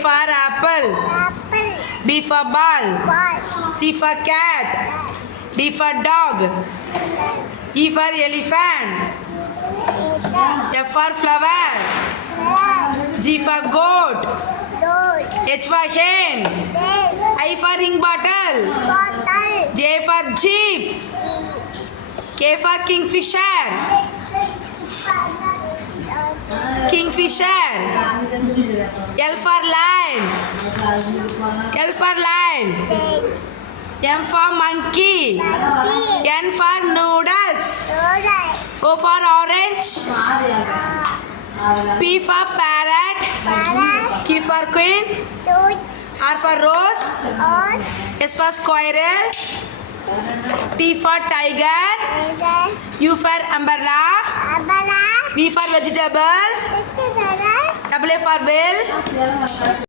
for apple. Apple. B for ball. Ball. C for cat. D for dog. E for elephant. F for flower. G for goat. Road. H for hen. Bell. I for ink bottle. Bottle. J for jeep. K for kingfisher. Kingfisher. L for lion. L for lion. M for monkey. N for noodles. Road. O for orange. P for parrot. Parrot. Q for queen. Dude. R for rose. On. S for squirrel. T for tiger. Tiger. U for umbrella. Umbrella. V for vegetable. Sister. W for whale.